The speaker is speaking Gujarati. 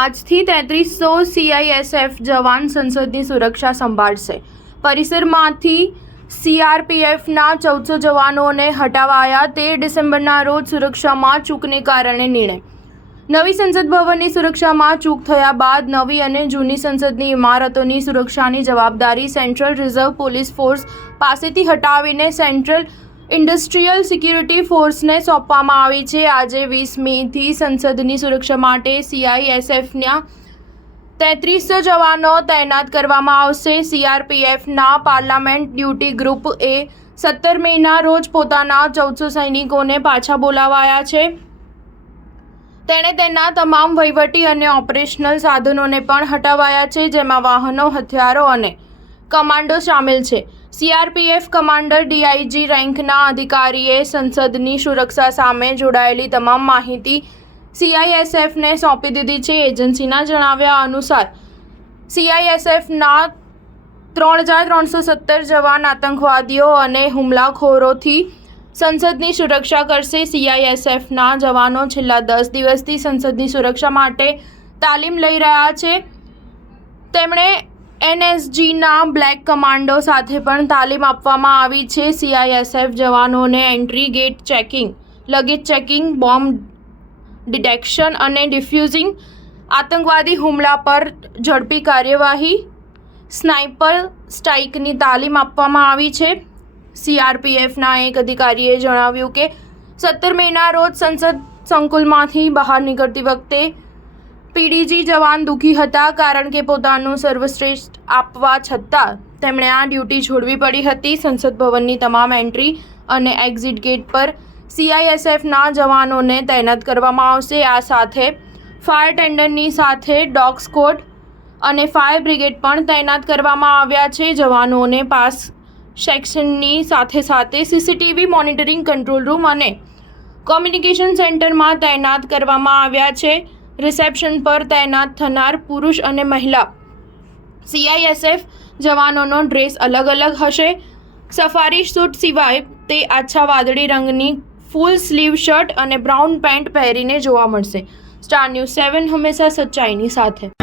આજથી 3300 CISF જવાન સંસદની સુરક્ષા સંભાળશે. પરિસરમાંથી CRPFના 1400 જવાનોને હટાવાયા. 13 ડિસેમ્બરના રોજ સુરક્ષામાં ચૂકને કારણે નિર્ણય. નવી સંસદ ભવનની સુરક્ષામાં ચૂક થયા બાદ નવી અને જૂની સંસદની ઇમારતોની સુરક્ષાની જવાબદારી સેન્ટ્રલ રિઝર્વ પોલીસ ફોર્સ પાસેથી હટાવીને સેન્ટ્રલ ઇન્ડસ્ટ્રીયલ સિક્યુરિટી ફોર્સને સોંપવામાં આવી છે. આજે 20 મેથી સંસદની સુરક્ષા માટે CISFના 3300 જવાનો તૈનાત કરવામાં આવશે. CRPFના પાર્લામેન્ટ ડ્યુટી ગ્રુપ એ 17 મેના રોજ પોતાના 1400 સૈનિકોને પાછા બોલાવાયા છે. તેણે તેના તમામ વહીવટી અને ઓપરેશનલ સાધનોને પણ હટાવાયા છે, જેમાં વાહનો, હથિયારો અને કમાન્ડો સામેલ છે. CRPF કમાન્ડર DIG રેન્કના અધિકારીએ સંસદની સુરક્ષા સામે જોડાયેલી તમામ માહિતી CISFને સોંપી દીધી છે. એજન્સીના જણાવ્યા અનુસાર CISFના 3317 જવાન આતંકવાદીઓ અને હુમલાખોરોથી સંસદની સુરક્ષા કરશે. CISFના જવાનો છેલ્લા 10 દિવસથી સંસદની સુરક્ષા માટે તાલીમ લઈ રહ્યા છે. તેમણે NSGના બ્લેક કમાન્ડો સાથે પણ તાલીમ આપવામાં આવી છે. CISF જવાનોને entry gate checking, luggage checking, bomb detection અને ડિફ્યુઝિંગ, આતંકવાદી હુમલા પર ઝડપી કાર્યવાહી, સ્નાઇપર સ્ટ્રાઇકની તાલીમ આપવામાં આવી છે. CRPFના એક અધિકારીએ જણાવ્યું કે 17 મેના રોજ સંસદ સંકુલમાંથી બહાર નીકળતી વખતે PDG જવાન દુઃખી હતા, કારણ કે પોતાનું સર્વશ્રેષ્ઠ આપવા છતાં તેમણે આ ડ્યુટી છોડવી પડી હતી. સંસદ ભવનની તમામ એન્ટ્રી અને એક્ઝિટ ગેટ પર CISFના જવાનોને તૈનાત કરવામાં આવશે. આ સાથે ફાયર ટેન્ડરની સાથે ડોગ સ્ક્વોડ અને ફાયર બ્રિગેડ પણ તૈનાત કરવામાં આવ્યા છે. જવાનોને પાસ સેક્શનની સાથે CCTV મોનિટરિંગ કંટ્રોલ રૂમ અને કોમ્યુનિકેશન સેન્ટરમાં તૈનાત કરવામાં આવ્યા છે. રિસેપ્શન પર તૈનાત થનાર પુરુષ અને મહિલા CISF જવાનોનો ડ્રેસ અલગ હશે. સફારી સૂટ સિવાય તે આછા વાદળી રંગની ફૂલ સ્લીવ શર્ટ અને બ્રાઉન પેન્ટ પહેરીને જોવા મળશે. સ્ટાર ન્યૂઝ 7 હંમેશા સચ્ચાઈની સાથે.